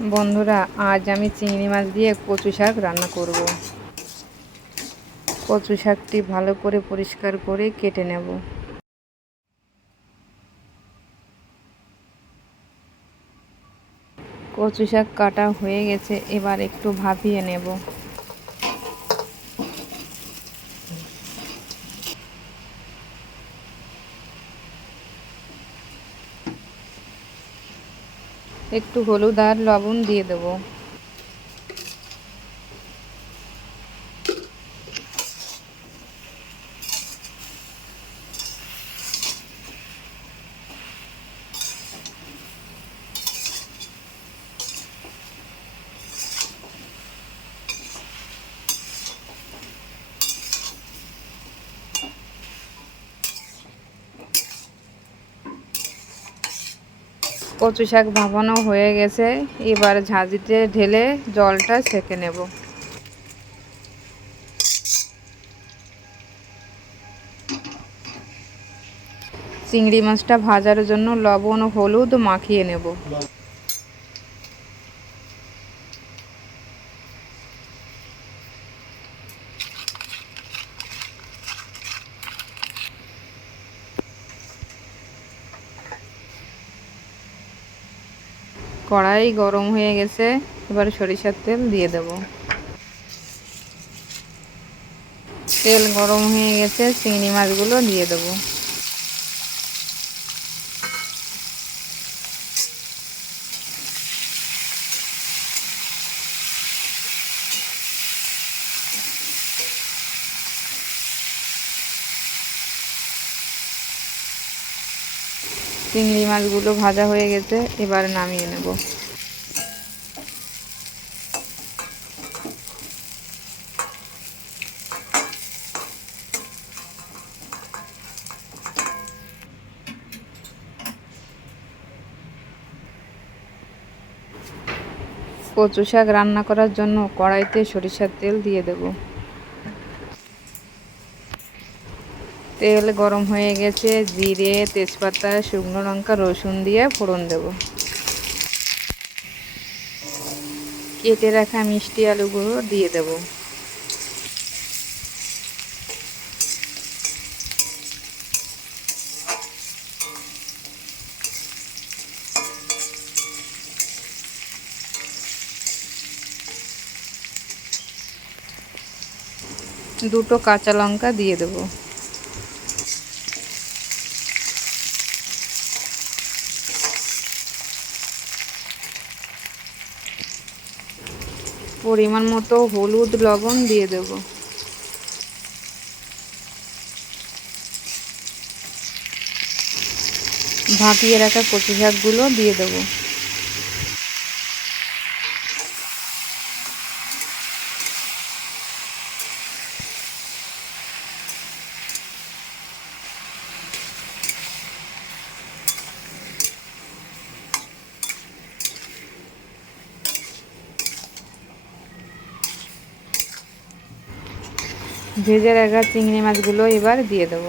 বন্ধুরা, আজ আমি চিংড়ি মাছ দিয়ে কচু শাক রান্না করব। কচু শাকটি ভালো করে পরিষ্কার করে কেটে নেব। কচু শাক কাটা হয়ে গেছে, এবার একটু ভাপিয়ে নেব। একটু হলুদ আর লবণ দিয়ে দেব। কচু শাক ভাপানো হয়ে গেছে, এবার ঝাঁঝিতে ঢেলে জলটা ছেঁকে নেব। চিংড়ি মাছটা ভাজার জন্য লবণ ও হলুদ মাখিয়ে নেব। কড়াই গরম হয়ে গেছে, এবার সরিষার তেল দিয়ে দেব। তেল গরম হয়ে গেছে, চিংড়ি মাছগুলো দিয়ে দেব। চিংড়ি মাছগুলো ভাজা হয়ে গেছে, এবার নামিয়ে নেব। কচু শাক রান্না করার জন্য কড়াইতে সরিষার তেল দিয়ে দেব। তেল গরম হয়ে গেছে, জিরে, তেজপাতা, শুকনো লঙ্কা, রসুন দিয়ে ফোড়ন দেব। কেটে রাখা মিষ্টি আলুগুলো দিয়ে দেব। দুটো কাঁচা লঙ্কা দিয়ে দেব। পরিমাণ মতো হলুদ, লবণ দিয়ে দেব। ভাপিয়ে রাখা কচু শাকগুলো দিয়ে দেব। ভেজে রাখা চিংড়ি মাছগুলো এবার দিয়ে দেব।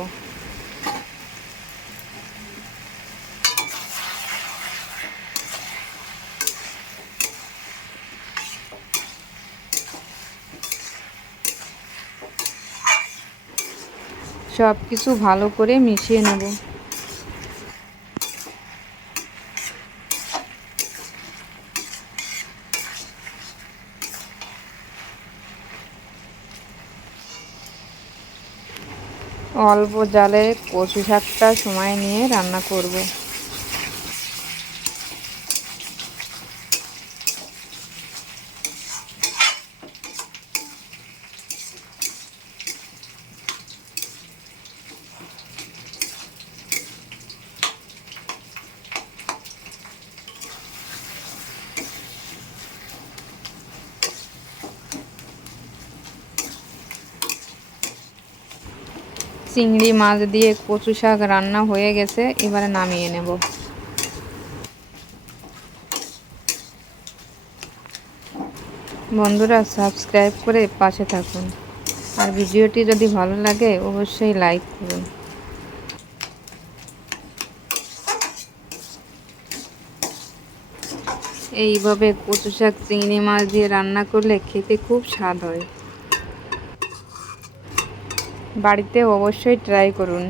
সব কিছু ভালো করে মিশিয়ে নেব। অল্প জালে কচু শাকটা সময় নিয়ে রান্না করব। চিংড়ি মাছ দিয়ে কচু শাক রান্না হয়ে গেছে, এবারে নামিয়ে নেব। বন্ধুরা, সাবস্ক্রাইব করে পাশে থাকুন, আর ভিডিওটি যদি ভালো লাগে অবশ্যই লাইক করুন। এইভাবে কচু শাক চিংড়ি মাছ দিয়ে রান্না করলে খেতে খুব স্বাদ হয়। বাড়িতে অবশ্যই ট্রাই করুন।